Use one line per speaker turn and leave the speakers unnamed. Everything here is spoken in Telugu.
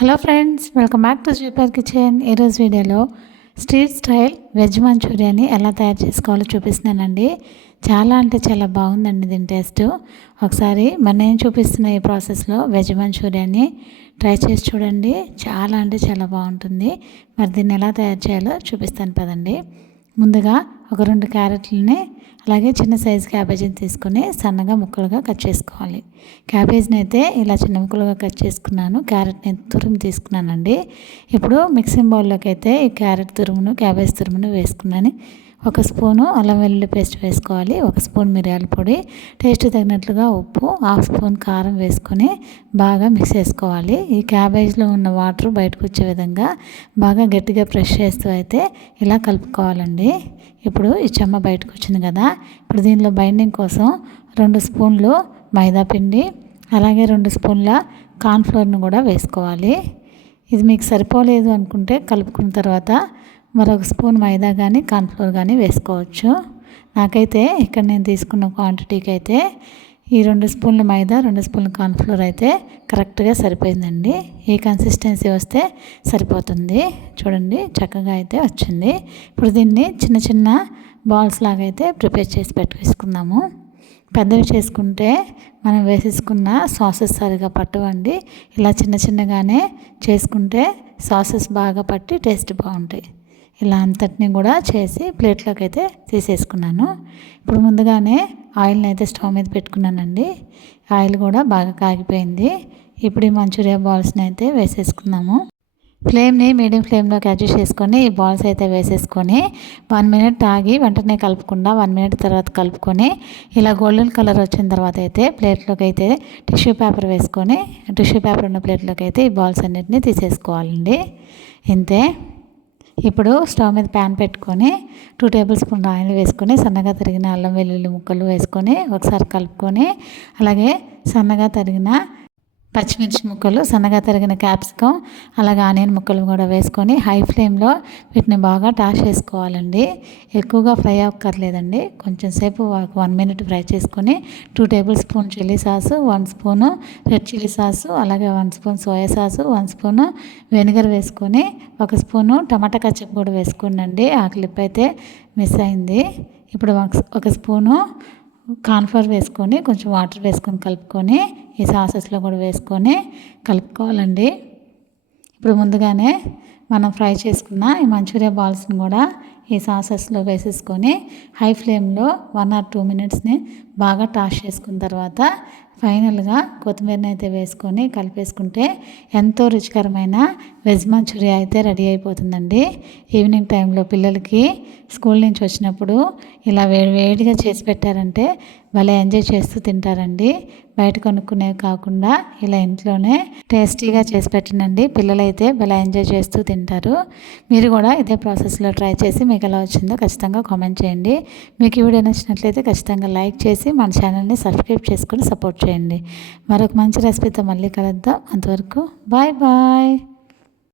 Hello friends welcome back to super kitchen. ఈరోజు వీడియోలో స్ట్రీట్ స్టైల్ వెజ్ మంచూరియాని ఎలా తయారు చేసుకోవాలో చూపిస్తున్నానండి. చాలా అంటే చాలా బాగుందండి దీని టేస్ట్. ఒకసారి మరి నేను చూపిస్తున్న ఈ ప్రాసెస్లో వెజ్ మంచూరియాని ట్రై చేసి చూడండి. చాలా అంటే చాలా బాగుంటుంది. మరి దీన్ని ఎలా తయారు చేయాలో చూపిస్తాను పదండి. ముందుగా ఒక రెండు క్యారెట్లని అలాగే చిన్న సైజు క్యాబేజీని తీసుకొని సన్నగా ముక్కలుగా కట్ చేసుకోవాలి. క్యాబేజ్ని అయితే ఇలా చిన్న ముక్కలుగా కట్ చేసుకున్నాను. క్యారెట్ని తురుము తీసుకున్నానండి. ఇప్పుడు మిక్సింగ్ బౌల్లోకి అయితే ఈ క్యారెట్ తురుమును క్యాబేజ్ తురుమును వేసుకున్నాను. ఒక స్పూను అల్లం వెల్లుల్లి పేస్ట్ వేసుకోవాలి. ఒక స్పూన్ మిరియాల పొడి టేస్ట్ తగినట్లుగా ఉప్పు హాఫ్ స్పూన్ కారం వేసుకొని బాగా మిక్స్ చేసుకోవాలి. ఈ క్యాబేజ్లో ఉన్న వాటర్ బయటకు వచ్చే విధంగా బాగా గట్టిగా ప్రెష్ చేస్తూ అయితే ఇలా కలుపుకోవాలండి. ఇప్పుడు ఈ చెమ్మ బయటకు వచ్చింది కదా ఇప్పుడు దీనిలో బైండింగ్ కోసం రెండు స్పూన్లు మైదా పిండి అలాగే రెండు స్పూన్ల కార్న్ఫ్లోర్ను కూడా వేసుకోవాలి. ఇది మీకు సరిపోలేదు అనుకుంటే కలుపుకున్న తర్వాత మరొక స్పూన్ మైదా కానీ కార్న్ఫ్లోర్ కానీ వేసుకోవచ్చు. నాకైతే ఇక్కడ నేను తీసుకున్న క్వాంటిటీకి అయితే ఈ రెండు స్పూన్ల మైదా రెండు స్పూన్ల కార్న్ఫ్లోర్ అయితే కరెక్ట్గా సరిపోయిందండి. ఈ కన్సిస్టెన్సీ వస్తే సరిపోతుంది. చూడండి చక్కగా అయితే వచ్చింది. ఇప్పుడు దీన్ని చిన్న చిన్న బాల్స్ లాగా అయితే ప్రిపేర్ చేసి పెట్టుకేసుకుందాము పెద్దవి చేసుకుంటే మనం వేసేసుకున్న సాసెస్ సరిగా పట్టవండి. ఇలా చిన్న చిన్నగానే చేసుకుంటే సాసెస్ బాగా పట్టి టేస్ట్ బాగుంటాయి. ఇలా అంతటిని కూడా చేసి ప్లేట్లోకి అయితే తీసేసుకున్నాను. ఇప్పుడు ముందుగానే ఆయిల్ని అయితే స్టవ్ మీద పెట్టుకున్నానండి. ఆయిల్ కూడా బాగా కాగిపోయింది. ఇప్పుడు ఈ మంచూరియా బాల్స్ని అయితే వేసేసుకున్నాము ఫ్లేమ్ని మీడియం ఫ్లేమ్లోకి అడ్జస్ట్ చేసుకొని ఈ బాల్స్ అయితే వేసేసుకొని వన్ మినిట్ ఆగి వెంటనే కలుపుకుండా వన్ మినిట్ తర్వాత కలుపుకొని ఇలా గోల్డెన్ కలర్ వచ్చిన తర్వాత అయితే ప్లేట్లోకి అయితే టిష్యూ పేపర్ వేసుకొని టిష్యూ పేపర్ ఉన్న ప్లేట్లోకి అయితే ఈ బాల్స్ అన్నిటిని తీసేసుకోవాలండి. ఇంతే. ఇప్పుడు స్టవ్ మీద ప్యాన్ పెట్టుకొని టూ టేబుల్ స్పూన్ ఆయిల్ వేసుకొని సన్నగా తరిగిన అల్లం వెల్లుల్లి ముక్కలు వేసుకొని ఒకసారి కలుపుకొని అలాగే సన్నగా తరిగిన పచ్చిమిర్చి ముక్కలు సన్నగా తరిగిన క్యాప్సికం అలాగే ఆనియన్ ముక్కలు కూడా వేసుకొని హై ఫ్లేమ్లో వీటిని బాగా టాష్ చేసుకోవాలండి. ఎక్కువగా ఫ్రై అవ్వక్కర్లేదండి. కొంచెం సేపు వన్ మినిట్ ఫ్రై చేసుకొని two tablespoon chilli sauce one spoon red chilli sauce అలాగే one spoon soya sauce one spoon vinegar వేసుకొని ఒక స్పూను టమాటా కచ్చప్ కూడా వేసుకోండి ఆ క్లిప్ అయితే మిస్ అయింది. ఇప్పుడు ఒక స్పూను కాన్ఫర్ వేసుకొని కొంచెం వాటర్ వేసుకొని కలుపుకొని ఈ సాసెస్లో కూడా వేసుకొని కలుపుకోవాలండి. ఇప్పుడు ముందుగానే మనం ఫ్రై చేసుకున్న ఈ మంచూరియా బాల్స్ని కూడా ఈ సాసెస్లో వేసేసుకొని హై ఫ్లేమ్లో వన్ ఆర్ టూ మినిట్స్ని బాగా టాష్ చేసుకున్న తర్వాత ఫైనల్గా కొత్తిమీరని అయితే వేసుకొని కలిపేసుకుంటే ఎంతో రుచికరమైన వెజ్ మంచూరియా అయితే రెడీ అయిపోతుందండి. ఈవినింగ్ టైంలో పిల్లలకి స్కూల్ నుంచి వచ్చినప్పుడు ఇలా వేడి వేడిగా చేసి పెట్టారంటే భలే ఎంజాయ్ చేస్తూ తింటారండి. బయట కొనుక్కునేవి కాకుండా ఇలా ఇంట్లోనే టేస్టీగా చేసి పెట్టినండి. పిల్లలైతే భలే ఎంజాయ్ చేస్తూ తింటారు. మీరు కూడా ఇదే ప్రాసెస్లో ట్రై చేసి మీకు మీకు ఎలా వచ్చిందో ఖచ్చితంగా కామెంట్ చేయండి. మీకు ఈ వీడియో నచ్చినట్లయితే ఖచ్చితంగా లైక్ చేసి మన ఛానల్ని సబ్స్క్రైబ్ చేసుకొని సపోర్ట్ చేయండి. మరొక మంచి రెసిపీతో మళ్ళీ కలుద్దాం. అంతవరకు బాయ్ బాయ్